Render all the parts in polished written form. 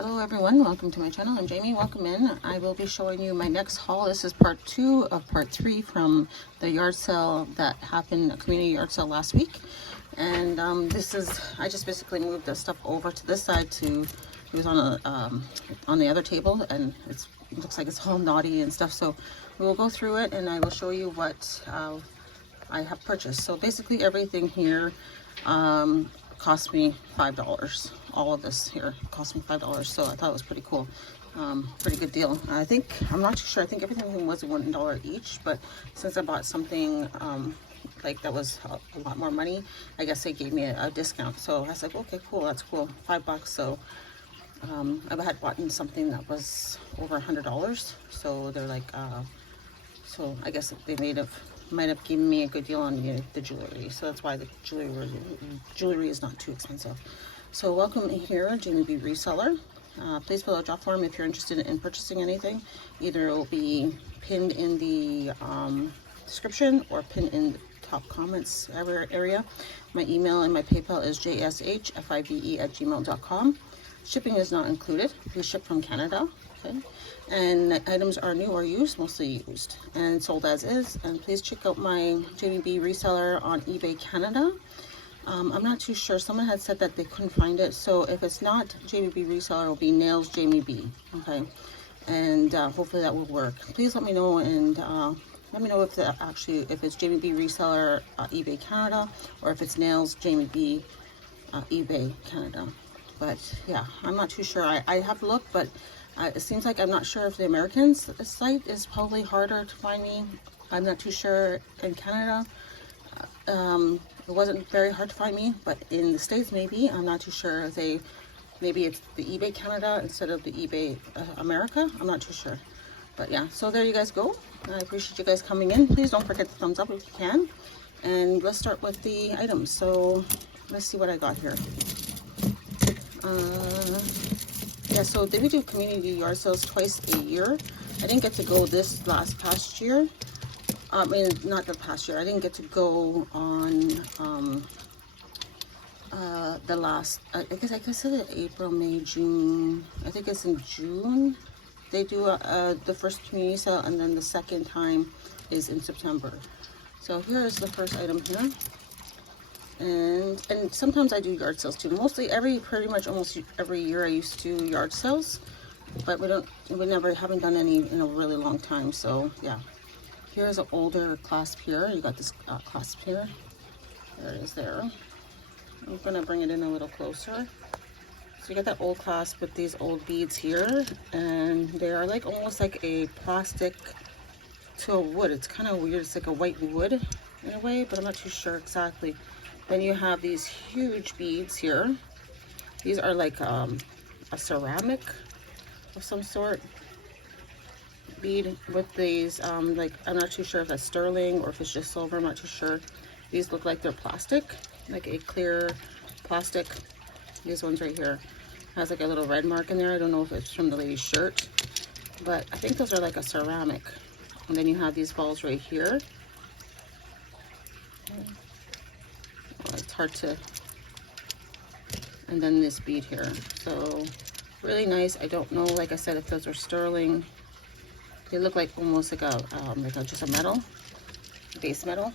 Hello everyone, welcome to my channel. I'm Jamie, welcome in. I will be showing you my next haul. This is part 2 of part 3 from the yard sale that happened, a community yard sale last week. And this is, I just basically moved the stuff over to this side to, it was on the other table, and it looks like it's all naughty and stuff. So we will go through it and I will show you what I have purchased. So basically everything here cost me $5. All of this here cost me $5, so I thought it was pretty cool. Pretty good deal. I'm not too sure, I think everything was $1 each, but since I bought something like that was a lot more money, I guess they gave me a discount. So I was like, okay, cool, that's cool, $5. So I had bought something that was over $100, so they're like, so I guess they might have given me a good deal on the jewelry, so that's why the jewelry is not too expensive. So welcome here, Jamie B Reseller. Please fill out a job form if you're interested in purchasing anything. Either it will be pinned in the description or pinned in the top comments area. My email and my PayPal is jshfibe@gmail.com. Shipping is not included. We ship from Canada. Okay, and items are new or used, mostly used, and sold as is. And please check out my Jamie B Reseller on eBay Canada. I'm not too sure. Someone had said that they couldn't find it, so if it's not Jamie B Reseller, it will be Nails Jamie B. Okay, and hopefully that will work. Please let me know, and let me know if if it's Jamie B Reseller eBay Canada, or if it's Nails Jamie B eBay Canada. But yeah, I'm not too sure. I have looked, but it seems like I'm not sure if the American site is probably harder to find me. I'm not too sure in Canada. It wasn't very hard to find me, but in the States maybe. I'm not too sure if maybe it's the eBay Canada instead of the eBay America. I'm not too sure. But yeah, so there you guys go. I appreciate you guys coming in. Please don't forget to thumbs up if you can. And let's start with the items. So let's see what I got here. Yeah, so they do community yard sales twice a year. I didn't get to go this past year. I mean, not the past year. I didn't get to go on the last, I guess it's April, May, June. I think it's in June. They do the first community sale, and then the second time is in September. So here is the first item here. And sometimes I do yard sales too. Mostly pretty much almost every year I used to do yard sales, but we haven't done any in a really long time. So yeah, here's an older clasp here. You got this clasp here. There it is there. I'm gonna bring it in a little closer. So you got that old clasp with these old beads here, and they are like almost like a plastic to a wood. It's kind of weird. It's like a white wood in a way, but I'm not too sure exactly. Then you have these huge beads here. These are like a ceramic of some sort bead with these like, I'm not too sure if that's sterling or if it's just silver. I'm not too sure. These look like they're plastic, like a clear plastic. These ones right here has like a little red mark in there. I don't know if it's from the lady's shirt, but I think those are like a ceramic. And then you have these balls right here. It's hard to, and then this bead here. So really nice. I don't know, like I said, if those are sterling. They look like almost like just a metal, base metal.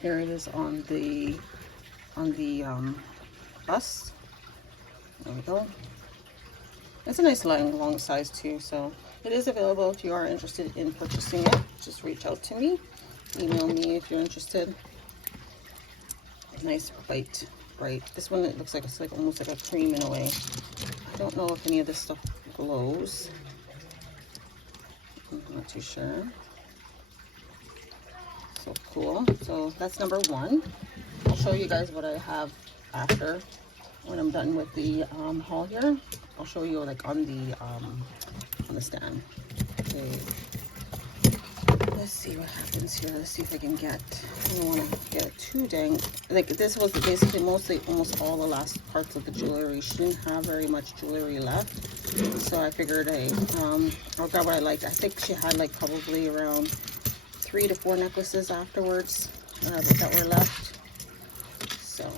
Here it is on the bust. There we go. It's a nice long size too, so it is available if you are interested in purchasing it. Just reach out to me, email me if you're interested. Nice bright. This one, it looks like it's like almost like a cream in a way. I don't know if any of this stuff glows. I'm not too sure. So cool. So that's number one. I'll show you guys what I have after when I'm done with the haul here. I'll show you like on the stand. Okay. Let's see what happens here. Let's see if I can get, I don't want to get it too dang, like this was basically almost all the last parts of the jewelry. She didn't have very much jewelry left, so I figured I'll grab what I liked. I think she had like probably around 3 to 4 necklaces afterwards that were left. So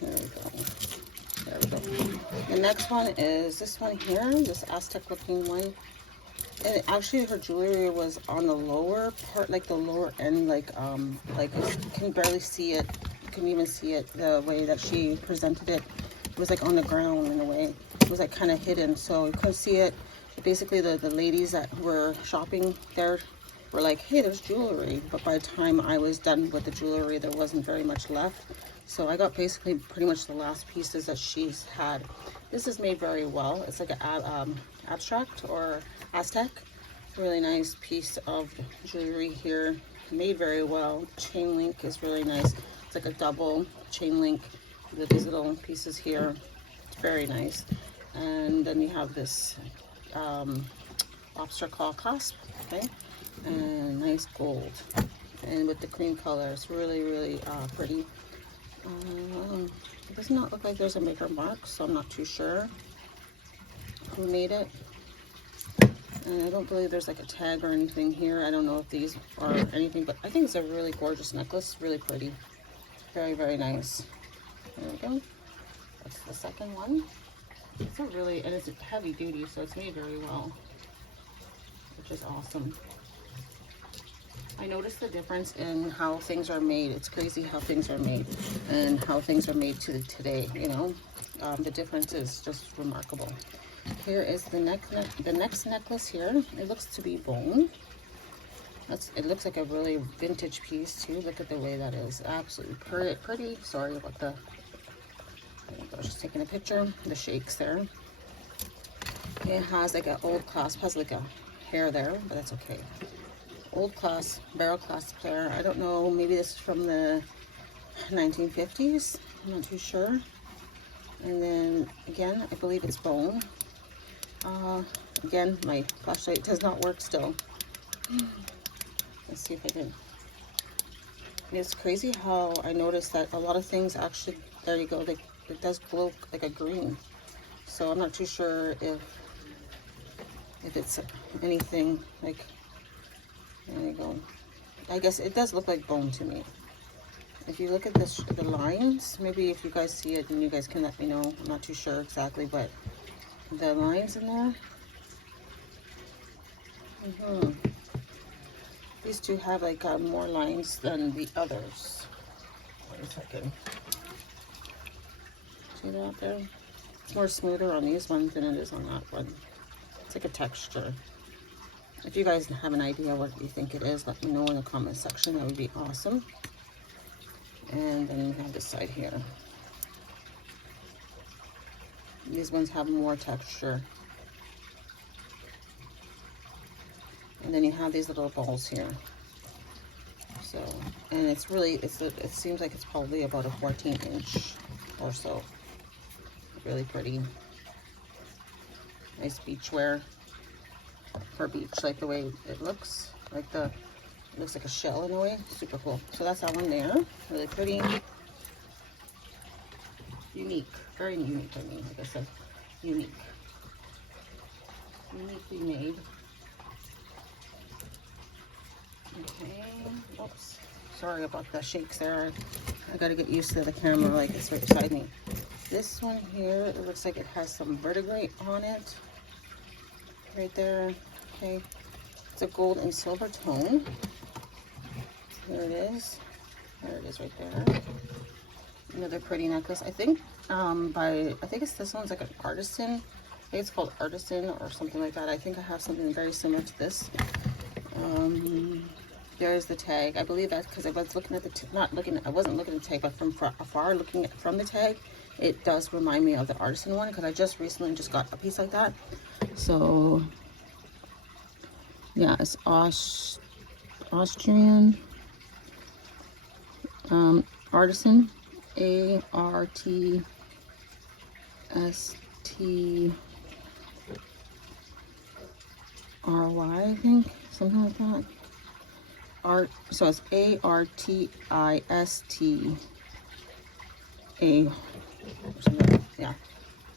here we go. The next one is this one here, this Aztec looking one. And actually her jewelry was on the lower part, like the lower end, like you can barely see it. You couldn't even see it the way that she presented it. It was like on the ground in a way. It was like kind of hidden, so you couldn't see it. Basically the ladies that were shopping there were like, hey, there's jewelry. But by the time I was done with the jewelry, there wasn't very much left. So I got basically pretty much the last pieces that she's had. This is made very well. It's like an abstract or Aztec. Really nice piece of jewelry here. Made very well. Chain link is really nice. It's like a double chain link with these little pieces here. It's very nice. And then you have this lobster claw clasp, okay, and nice gold, and with the cream color, it's really, really pretty. It does not look like there's a maker mark, so I'm not too sure who made it. And I don't believe there's like a tag or anything here. I don't know if these are anything, but I think it's a really gorgeous necklace, really pretty, very, very nice. There we go. That's the second one. It's a really, and it's heavy duty, so it's made very well, which is awesome. I noticed the difference in how things are made. It's crazy how things are made and how things are made to today, you know. The difference is just remarkable. Here is the next necklace here. It looks to be bone. It looks like a really vintage piece too. Look at the way that is. Absolutely pretty. Sorry about the, I was just taking a picture. The shakes there. It has like an old clasp, has like a hair there, but that's okay. Old clasp, barrel clasp there. I don't know, maybe this is from the 1950s. I'm not too sure. And then again, I believe it's bone. Again, my flashlight does not work still. Let's see if I can. It's crazy how I noticed that a lot of things actually, there you go, it does glow like a green. So I'm not too sure if it's anything like, there you go. I guess it does look like bone to me. If you look at this, the lines, maybe if you guys see it and you guys can let me know. I'm not too sure exactly, but the lines in there. These two have like more lines than the others. Wait a second. See that out there? It's more smoother on these ones than it is on that one. It's like a texture. If you guys have an idea what you think it is, let me know in the comment section. That would be awesome. And then we have this side here. These ones have more texture. And then you have these little balls here. So, and it's really, it seems like it's probably about a 14-inch or so. Really pretty. Nice beach wear for beach, like the way it looks. Like it looks like a shell in a way. Super cool. So that's that one there. Really pretty. Unique. Very unique, I mean, like I said. Unique. Uniquely made. Okay. Oops. Sorry about the shakes there. I gotta get used to the camera like it's right beside me. This one here, it looks like it has some verdigris on it. Right there. Okay. It's a gold and silver tone. Here it is. There it is right there. Another pretty necklace. I think I think this one's like an artisan. I think it's called Artisan or something like that. I think I have something very similar to this. There's the tag. I believe that's because I was looking at I wasn't looking at the tag, but from afar, looking from the tag, it does remind me of the Artisan one because I just recently got a piece like that. So yeah, it's Austrian Artisan, ARTSTRY, I think, something like that. So it's ARTISTA. Yeah,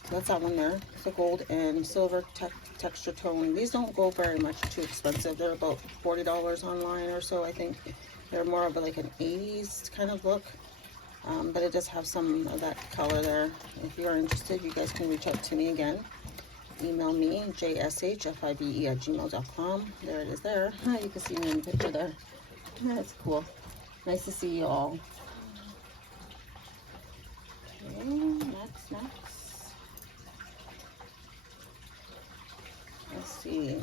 that's that one there. It's a gold and silver texture tone. These don't go very much too expensive. They're about $40 online or so, I think. They're more of like an 80s kind of look. but it does have some of that color there. If you are interested, you guys can reach out to me again. Email me, jshfibe@gmail.com. There it is there. You can see me in the picture there. That's cool. Nice to see you all. Okay, next. Let's see.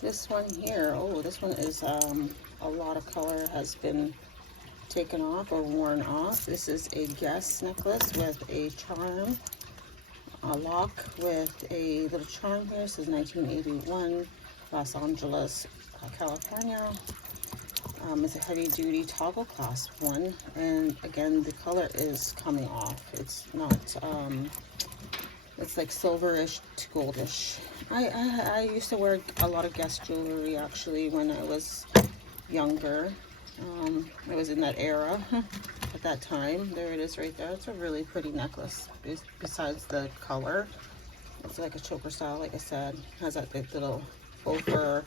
This one here, oh, this one is a lot of color has been taken off or worn off. This is a guest necklace with a charm, a lock with a little charm here. This is 1981, Los Angeles, California. It's a heavy duty toggle clasp one, and again the color is coming off. It's not it's like silverish to goldish. I used to wear a lot of guest jewelry actually when I was younger. I was in that era at that time. There it is right there. It's a really pretty necklace. Besides the color, it's like a choker style, like I said. Has that big little faux fur,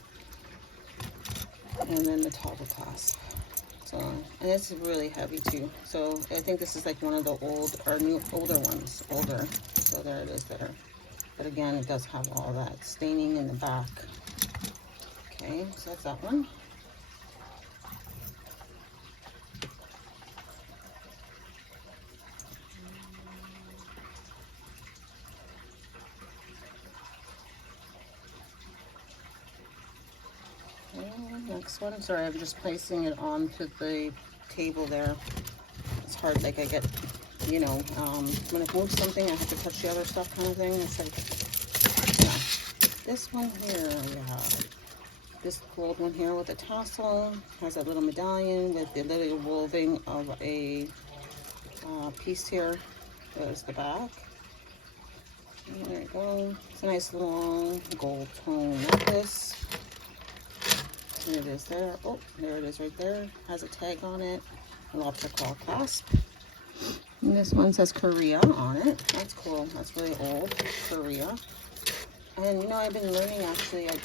and then the toggle clasp. So, and it's really heavy too. So I think this is like one of the older ones. So there it is there. But again, it does have all that staining in the back. Okay, so that's that one. Next one. Sorry, I'm just placing it onto the table there. It's hard, like I get, you know, when I move something, I have to touch the other stuff kind of thing. It's like, yeah. This one here, yeah. This gold one here with a tassel. Has a little medallion with the little woven of a piece here. There's the back. And there you go. It's a nice long gold tone necklace. There it is there. Oh, there it is right there. Has a tag on it. A lobster claw clasp. And this one says Korea on it. That's cool. That's really old. Korea. And you know, I've been learning actually at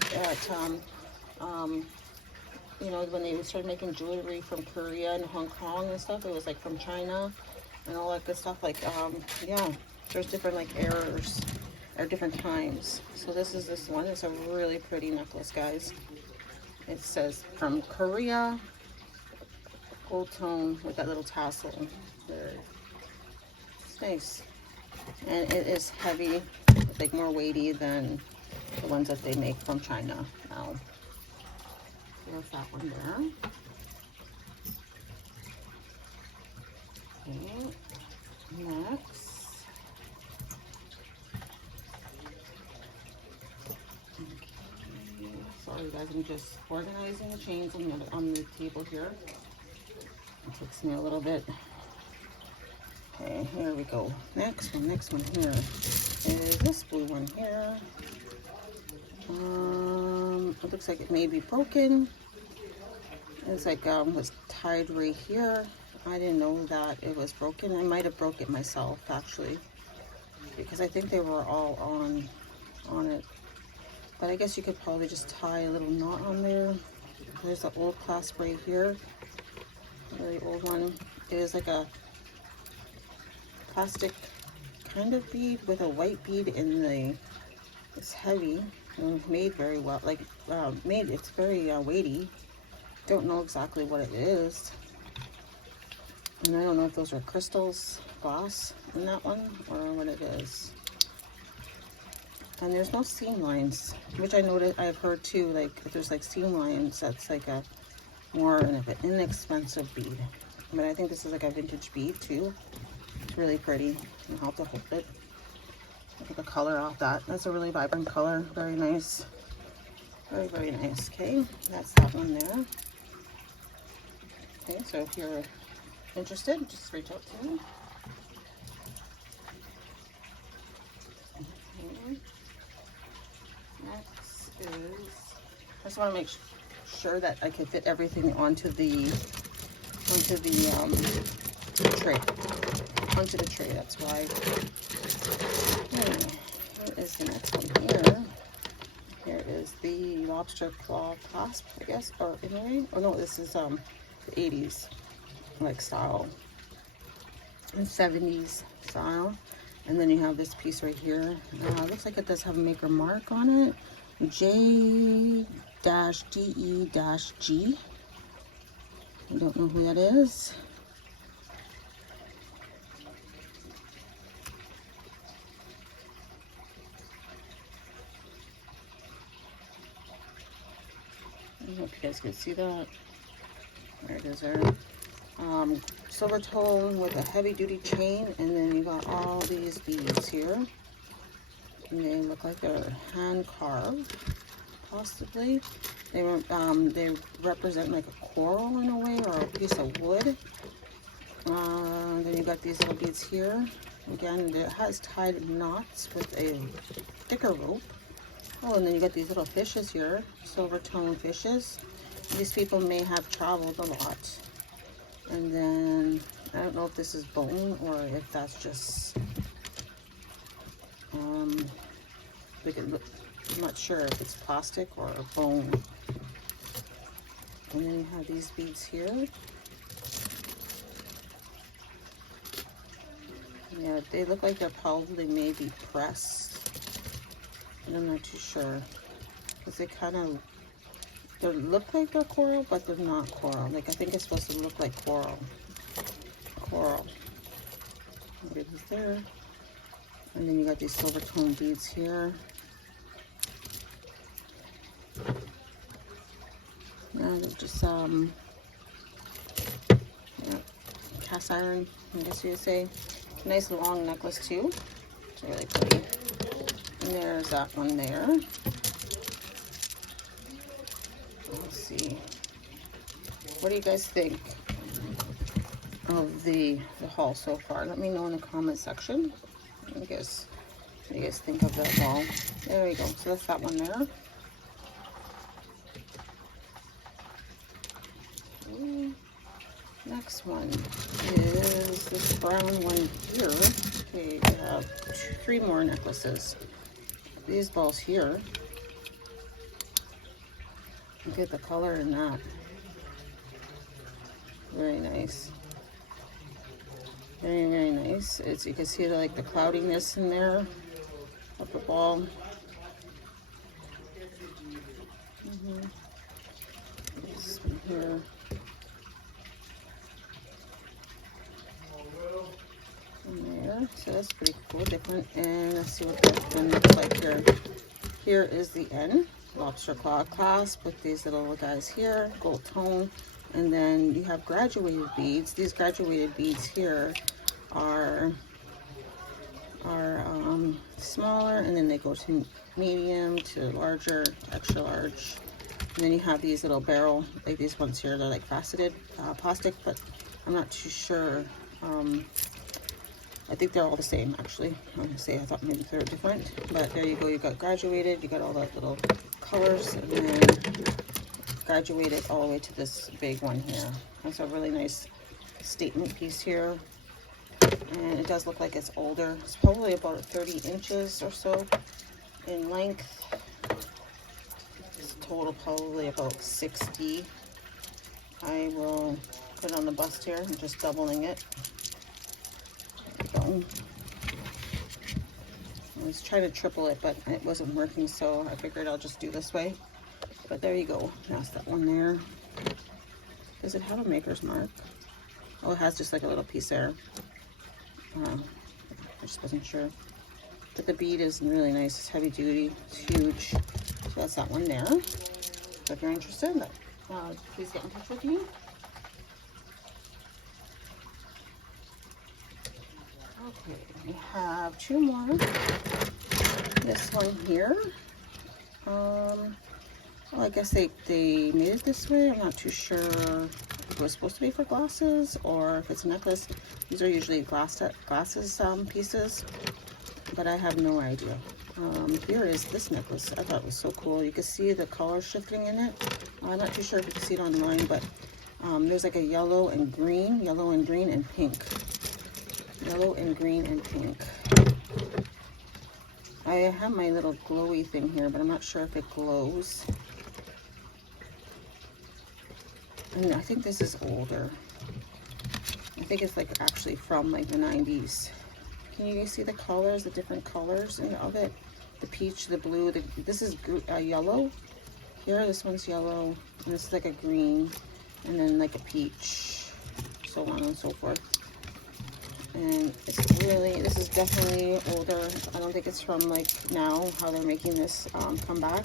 you know, when they started making jewelry from Korea and Hong Kong and stuff, it was like from China and all that good stuff. Like, yeah, there's different like errors at different times. So this is this one. It's a really pretty necklace, guys. It says from Korea, gold tone with that little tassel there. It's nice. And it is heavy, like more weighty than the ones that they make from China now. There's that one there. Okay, next. Sorry guys, I'm just organizing the chains on the table here. It takes me a little bit. Okay, here we go. Next one here is this blue one here. It looks like it may be broken. It's like was tied right here. I didn't know that it was broken. I might have broke it myself actually, because I think they were all on it. But I guess you could probably just tie a little knot on there. There's the old clasp right here. A really old one. It is like a plastic kind of bead with a white bead in the, it's heavy and made very well, like it's very weighty. Don't know exactly what it is. And I don't know if those are crystals, glass in that one, or what it is. And there's no seam lines, which I noticed, I've heard too, like if there's like seam lines, that's like a more of an inexpensive bead. But I think this is like a vintage bead too. It's really pretty. I'll have to hold it. Look at the color off that. That's a really vibrant color. Very nice. Very, very nice. Okay, that's that one there. Okay, so if you're interested, just reach out to me. Okay. Next is, I just want to make sure that I can fit everything onto the tray. Onto the tray, that's why. What is the next one here? Here is the lobster claw clasp, I guess, or anyway. Oh no, this is the 80s like style. in 70s style. And then you have this piece right here. Looks like it does have a maker mark on it. J-DE-G. I don't know who that is. I don't know if you guys can see that. There it is there. Silver tone with a heavy duty chain, and then you got all these beads here. And they look like they're hand carved, possibly. They represent like a coral in a way, or a piece of wood. Then you got these little beads here. Again, it has tied knots with a thicker rope. Oh, and then you got these little fishes here, silver tone fishes. These people may have traveled a lot. And then, I don't know if this is bone or if that's just, I'm not sure if it's plastic or bone. And then you have these beads here. Yeah, they look like they're probably maybe pressed. And I'm not too sure. Because they kind of, they look like they're coral, but they're not coral. Like, I think it's supposed to look like coral. Coral. There it is there. And then you got these silver tone beads here. Yeah, they're just, yeah, cast iron, I guess you would say. Nice long necklace too. It's really pretty. And there's that one there. Let's see. What do you guys think of the haul so far? Let me know in the comment section. I guess what do you guys think of that haul? There we go. So that's that one there. Next one is this brown one here. Okay, we have 3 more necklaces. These balls here. Look at the color in that. Very nice. Very, very nice. It's, you can see like the cloudiness in there of the ball. This one here. There. So that's pretty cool, different. And let's see what that one looks like here. Here is the N, lobster claw clasp with these little guys here, gold tone. And then you have graduated beads. These graduated beads here are smaller, and then they go to medium to larger, to extra large. And then you have these little barrel, like these ones here, they're like faceted plastic, but I'm not too sure. I think they're all the same, actually. I thought maybe they were different, but there you go. You got graduated, you got all that little colors, and then graduated all the way to this big one here. That's a really nice statement piece here, and it does look like it's older. It's probably about 30 inches or so in length. It's total probably about 60. I will put it on the bust here. I'm just doubling it. I was trying to triple it, but it wasn't working, so I figured I'll just do this way. But there you go. That's that one there. Does it have a maker's mark? Oh, it has just like a little piece there. I just wasn't sure. But the bead is really nice. It's heavy duty. It's huge. So that's that one there. So if you're interested, please get in touch with me. Okay, we have 2 more. This one here. Well, I guess they made it this way. I'm not too sure if it was supposed to be for glasses or if it's a necklace. These are usually glasses pieces, but I have no idea. Here is this necklace. I thought it was so cool. You can see the color shifting in it. I'm not too sure if you can see it online, but there's like a yellow and green and pink. Yellow and green and pink. I have my little glowy thing here, but I'm not sure if it glows. And I think this is older. I think it's like actually from like the 90s. Can you see the colors, the different colors of it? The peach, the blue, this is yellow. Here, this one's yellow, and this is like a green, and then like a peach, so on and so forth. And it's really, this is definitely older. I don't think it's from like now, how they're making this come back.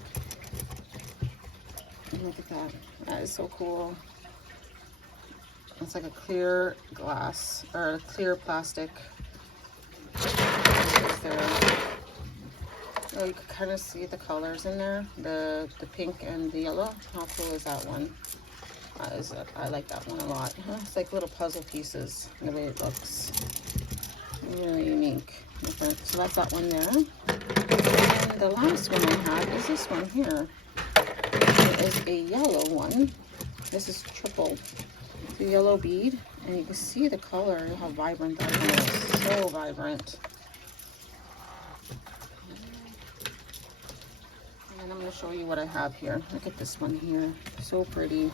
Look at that. That is so cool. It's like a clear glass, or a clear plastic. There. Oh, you can kind of see the colors in there, the pink and the yellow. How cool is that one? I like that one a lot. It's like little puzzle pieces, the way it looks. Really unique. Different. So that's that one there. And the last one I have is this one here. It is a yellow one. This is triple. The yellow bead, and you can see the color, how vibrant that is. So vibrant. And I'm going to show you what I have here. Look at this one here. So pretty.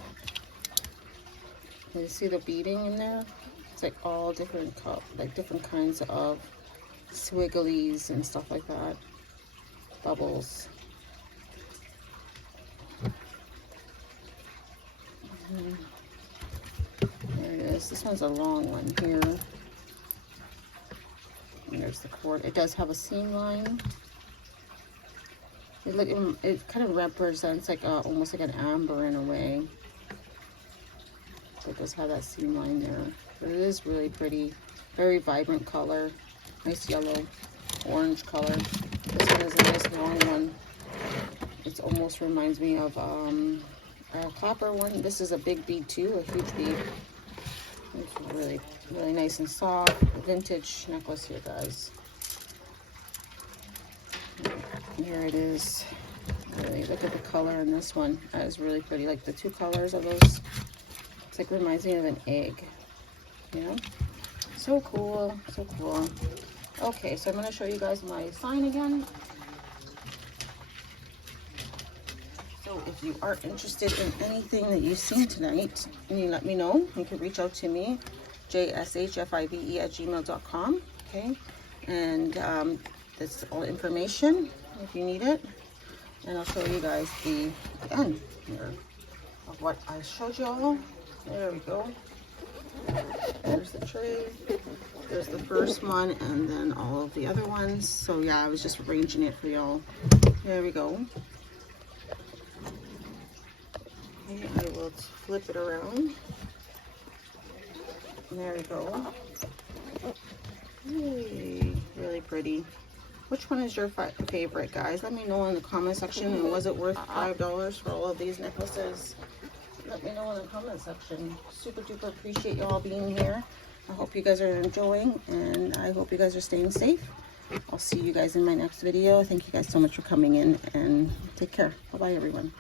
You see the beading in there? It's like all different different kinds of swigglies and stuff like that. Bubbles. There it is. This one's a long one here. And there's the cord. It does have a seam line. It kind of represents like almost like an amber in a way. So it does have that seam line there. But it is really pretty. Very vibrant color. Nice yellow, orange color. This one is a nice long one. It almost reminds me of a copper one. This is a big bead too, a huge bead. It's really, really nice and soft. A vintage necklace here, guys. Here it is. Really, look at the color in this one. That is really pretty. Like the two colors of those. It's like reminds me of an egg. You know? So cool. So cool. Okay, so I'm going to show you guys my sign again. So if you are interested in anything that you've seen tonight, and you let me know, you can reach out to me, jshfive@gmail.com. Okay, and that's all information if you need it. And I'll show you guys the end here of what I showed you all. There we go. There's the tray. There's the first one, and then all of the other ones. So yeah, I was just arranging it for y'all. There we go. Okay, I will flip it around. There we go. Hey, really pretty. Which one is your favorite, guys? Let me know in the comment section. And was it worth $5 for all of these necklaces? Let me know in the comment section. Super duper appreciate you all being here. I hope you guys are enjoying, and I hope you guys are staying safe. I'll see you guys in my next video. Thank you guys so much for coming in, and take care. Bye-bye, everyone.